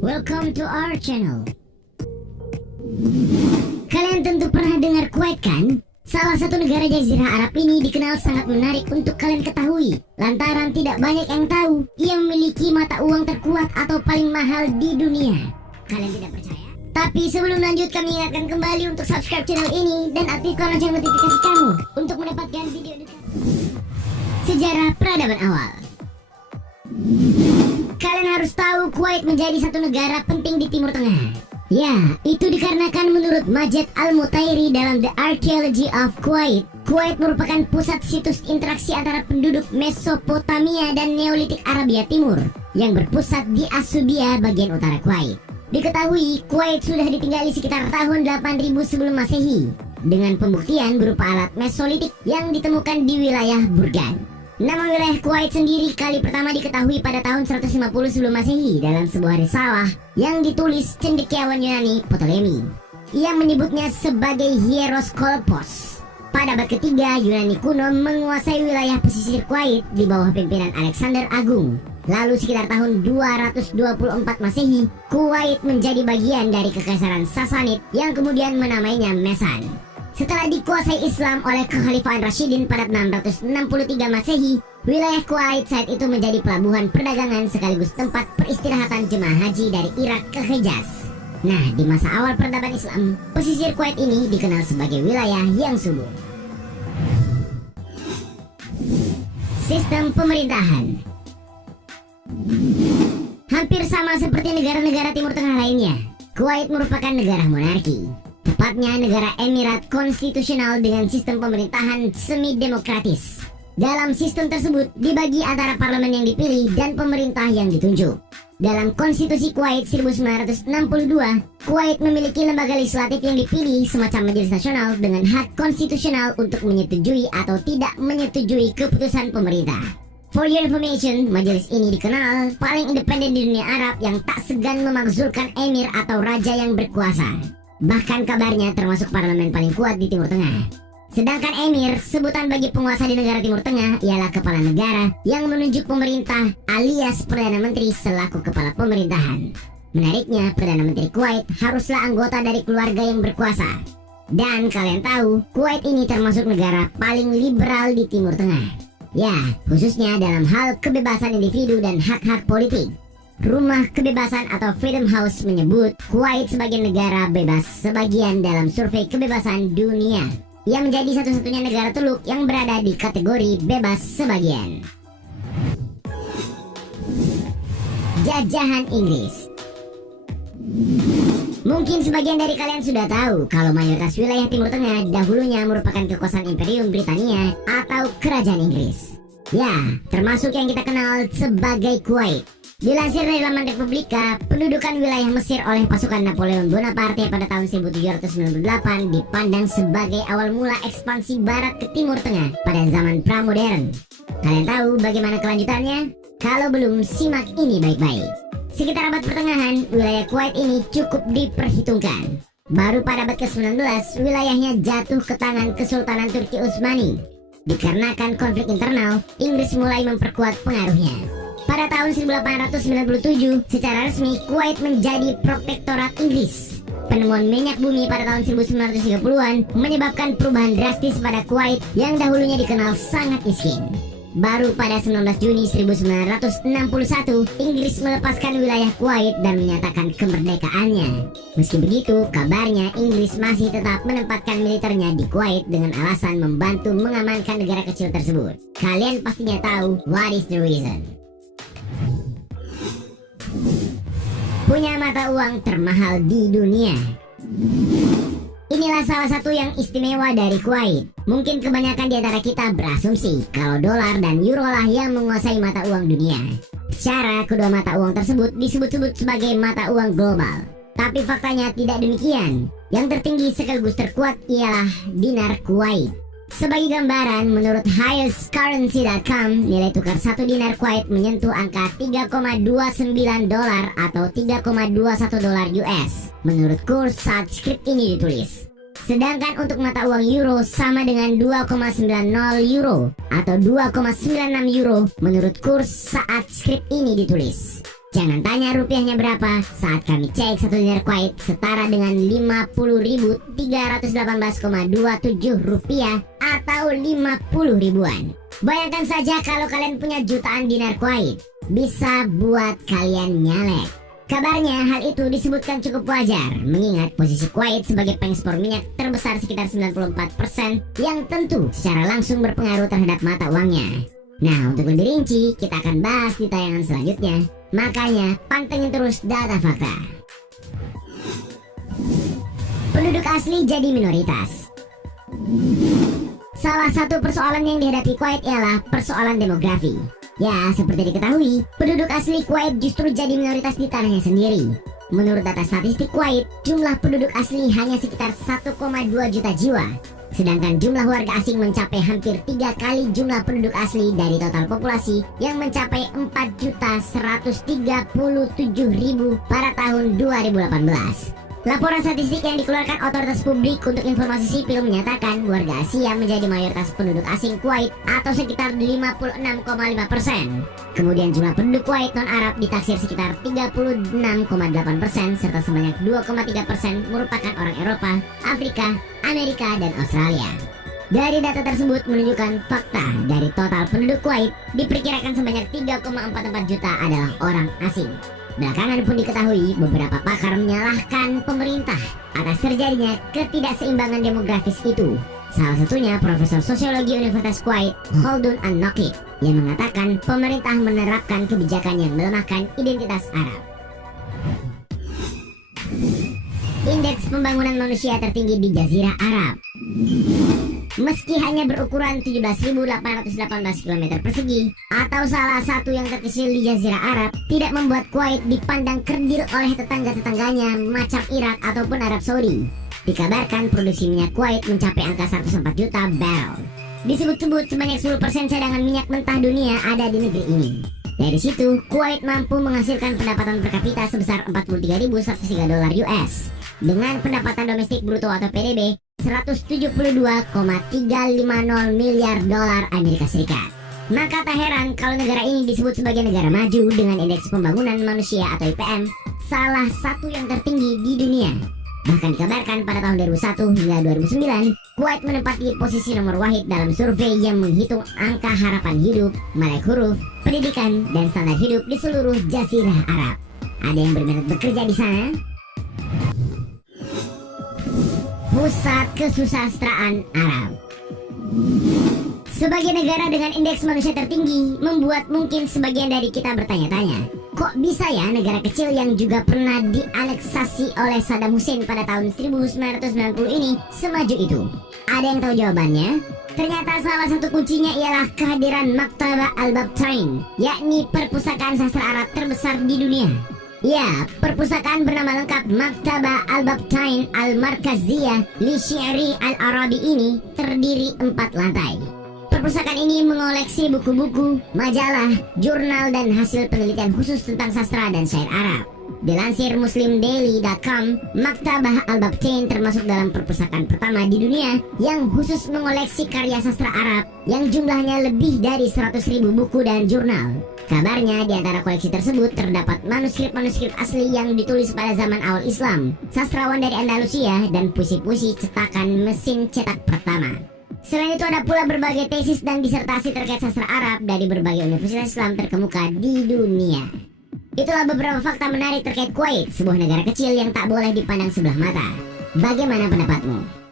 Welcome to our channel. Kalian tentu pernah dengar Kuwait kan? Salah satu negara Jazirah Arab ini dikenal sangat menarik untuk kalian ketahui. Lantaran tidak banyak yang tahu ia memiliki mata uang terkuat atau paling mahal di dunia. Kalian tidak percaya? Tapi sebelum lanjut, kami ingatkan kembali untuk subscribe channel ini dan aktifkan lonceng notifikasi kamu untuk mendapatkan video dekat. Sejarah peradaban awal. Kalian harus tahu Kuwait menjadi satu negara penting di Timur Tengah. Ya, itu dikarenakan menurut Majed Al-Mutairi dalam The Archaeology of Kuwait, Kuwait merupakan pusat situs interaksi antara penduduk Mesopotamia dan Neolitik Arabia Timur yang berpusat di Asubia bagian utara Kuwait. Diketahui Kuwait sudah ditinggali sekitar tahun 8000 sebelum Masehi dengan pembuktian berupa alat Mesolitik yang ditemukan di wilayah Burgan. Nama wilayah Kuwait sendiri kali pertama diketahui pada tahun 150 sebelum Masehi dalam sebuah risalah yang ditulis cendekiawan Yunani Ptolemy. Ia menyebutnya sebagai Hieroskolpos. Pada abad ketiga, Yunani kuno menguasai wilayah pesisir Kuwait di bawah pimpinan Alexander Agung. Lalu sekitar tahun 224 Masehi, Kuwait menjadi bagian dari Kekaisaran Sasanid yang kemudian menamainya Mesan. Setelah dikuasai Islam oleh Kekhalifahan Rashidin pada 663 Masehi, wilayah Kuwait saat itu menjadi pelabuhan perdagangan sekaligus tempat peristirahatan jemaah haji dari Irak ke Hejaz. Nah, di masa awal peradaban Islam, pesisir Kuwait ini dikenal sebagai wilayah yang subur. Sistem pemerintahan. Hampir sama seperti negara-negara Timur Tengah lainnya, Kuwait merupakan negara monarki. Tepatnya negara emirat konstitusional dengan sistem pemerintahan semi-demokratis. Dalam sistem tersebut dibagi antara parlemen yang dipilih dan pemerintah yang ditunjuk. Dalam konstitusi Kuwait 1962, Kuwait memiliki lembaga legislatif yang dipilih semacam majelis nasional dengan hak konstitusional untuk menyetujui atau tidak menyetujui keputusan pemerintah. For your information, majelis ini dikenal paling independen di dunia Arab yang tak segan memakzulkan emir atau raja yang berkuasa. Bahkan kabarnya termasuk parlemen paling kuat di Timur Tengah. Sedangkan emir, sebutan bagi penguasa di negara Timur Tengah, ialah kepala negara yang menunjuk pemerintah alias Perdana Menteri selaku kepala pemerintahan. Menariknya, Perdana Menteri Kuwait haruslah anggota dari keluarga yang berkuasa. Dan kalian tahu, Kuwait ini termasuk negara paling liberal di Timur Tengah. Ya, khususnya dalam hal kebebasan individu dan hak-hak politik. Rumah Kebebasan atau Freedom House menyebut Kuwait sebagai negara bebas sebagian dalam survei kebebasan dunia. Ia menjadi satu-satunya negara teluk yang berada di kategori bebas sebagian. Jajahan Inggris. Mungkin sebagian dari kalian sudah tahu kalau mayoritas wilayah Timur Tengah dahulunya merupakan kekuasaan Imperium Britania atau Kerajaan Inggris. Ya, termasuk yang kita kenal sebagai Kuwait. Dilansir dari laman Republika, pendudukan wilayah Mesir oleh pasukan Napoleon Bonaparte pada tahun 1798 dipandang sebagai awal mula ekspansi barat ke Timur Tengah pada zaman pramodern. Kalian tahu bagaimana kelanjutannya? Kalau belum, simak ini baik-baik. Sekitar abad pertengahan, wilayah Kuwait ini cukup diperhitungkan. Baru pada abad ke-19, wilayahnya jatuh ke tangan Kesultanan Turki Utsmani. Dikarenakan konflik internal, Inggris mulai memperkuat pengaruhnya. Pada tahun 1897, secara resmi Kuwait menjadi protektorat Inggris. Penemuan minyak bumi pada tahun 1930-an menyebabkan perubahan drastis pada Kuwait yang dahulunya dikenal sangat miskin. Baru pada 19 Juni 1961, Inggris melepaskan wilayah Kuwait dan menyatakan kemerdekaannya. Meski begitu, kabarnya Inggris masih tetap menempatkan militernya di Kuwait dengan alasan membantu mengamankan negara kecil tersebut. Kalian pastinya tahu what is the reason. Punya mata uang termahal di dunia. Inilah salah satu yang istimewa dari Kuwait. Mungkin kebanyakan di antara kita berasumsi kalau dolar dan euro lah yang menguasai mata uang dunia. Secara kedua mata uang tersebut disebut-sebut sebagai mata uang global. Tapi faktanya tidak demikian. Yang tertinggi sekaligus terkuat ialah dinar Kuwait. Sebagai gambaran, menurut highestcurrency.com, nilai tukar 1 dinar Kuwait menyentuh angka 3,29 dolar atau 3,21 dolar US menurut kurs saat skrip ini ditulis. Sedangkan untuk mata uang euro sama dengan 2,90 euro atau 2,96 euro menurut kurs saat skrip ini ditulis. Jangan tanya rupiahnya berapa, saat kami cek 1 dinar Kuwait setara dengan 50.318,27 rupiah atau 50 ribuan. Bayangkan saja kalau kalian punya jutaan dinar Kuwait, bisa buat kalian nyalek. Kabarnya hal itu disebutkan cukup wajar, mengingat posisi Kuwait sebagai pengekspor minyak terbesar sekitar 94% yang tentu secara langsung berpengaruh terhadap mata uangnya. Nah, untuk lebih rinci, kita akan bahas di tayangan selanjutnya. Makanya, pantengin terus data fakta. Penduduk asli jadi minoritas. Salah satu persoalan yang dihadapi Kuwait ialah persoalan demografi. Ya, seperti diketahui, penduduk asli Kuwait justru jadi minoritas di tanahnya sendiri. Menurut data statistik Kuwait, jumlah penduduk asli hanya sekitar 1,2 juta jiwa. Sedangkan jumlah warga asing mencapai hampir 3 kali jumlah penduduk asli dari total populasi yang mencapai 4.137.000 pada tahun 2018. Laporan statistik yang dikeluarkan Otoritas Publik untuk Informasi Sipil menyatakan warga Asia menjadi mayoritas penduduk asing Kuwait atau sekitar 56,5%. Kemudian jumlah penduduk Kuwait non-Arab ditaksir sekitar 36,8% serta sebanyak 2,3% merupakan orang Eropa, Afrika, Amerika, dan Australia. Dari data tersebut menunjukkan fakta dari total penduduk Kuwait diperkirakan sebanyak 3,44 juta adalah orang asing. Belakangan pun diketahui beberapa pakar menyalahkan pemerintah atas terjadinya ketidakseimbangan demografis itu. Salah satunya Profesor Sosiologi Universitas Kuwait, Khaldun An-Naqib, yang mengatakan pemerintah menerapkan kebijakan yang melemahkan identitas Arab. Indeks pembangunan manusia tertinggi di Jazirah Arab. Meski hanya berukuran 17.818 km persegi atau salah satu yang terkecil di Jazirah Arab, tidak membuat Kuwait dipandang kerdil oleh tetangga-tetangganya macam Irak ataupun Arab Saudi. Dikabarkan produksi minyak Kuwait mencapai angka 104 juta barrel. Disebut-sebut sebanyak 10% cadangan minyak mentah dunia ada di negeri ini. Dari situ, Kuwait mampu menghasilkan pendapatan per kapita sebesar 43.103 dolar US dengan pendapatan domestik bruto atau PDB 172,350 miliar dolar Amerika Serikat. Maka tak heran kalau negara ini disebut sebagai negara maju dengan indeks pembangunan manusia atau IPM salah satu yang tertinggi di dunia. Bahkan dikabarkan pada tahun 2001 hingga 2009, Kuwait menempati posisi nomor wahid dalam survei yang menghitung angka harapan hidup, melek huruf, pendidikan, dan standar hidup di seluruh Jazirah Arab. Ada yang berminat bekerja di sana? Pusat Kesusastraan Arab. Sebagai negara dengan indeks manusia tertinggi, membuat mungkin sebagian dari kita bertanya-tanya, kok bisa ya negara kecil yang juga pernah dianeksasi oleh Saddam Hussein pada tahun 1990 ini semaju itu? Ada yang tahu jawabannya? Ternyata salah satu kuncinya ialah kehadiran Maktabah Al-Babtain, yakni perpustakaan sastra Arab terbesar di dunia. Ya, perpustakaan bernama lengkap Maktabah Al-Babtain Al-Markaziyah li Syi'ri Al-Arabi ini terdiri 4 lantai. Perpustakaan ini mengoleksi buku-buku, majalah, jurnal, dan hasil penelitian khusus tentang sastra dan syair Arab. Dilansir muslimdaily.com, Maktabah Al-Babtain termasuk dalam perpustakaan pertama di dunia yang khusus mengoleksi karya sastra Arab yang jumlahnya lebih dari 100.000 buku dan jurnal. Kabarnya di antara koleksi tersebut terdapat manuskrip-manuskrip asli yang ditulis pada zaman awal Islam, sastrawan dari Andalusia, dan puisi-puisi cetakan mesin cetak pertama. Selain itu ada pula berbagai tesis dan disertasi terkait sastra Arab dari berbagai universitas Islam terkemuka di dunia. Itulah beberapa fakta menarik terkait Kuwait, sebuah negara kecil yang tak boleh dipandang sebelah mata. Bagaimana pendapatmu?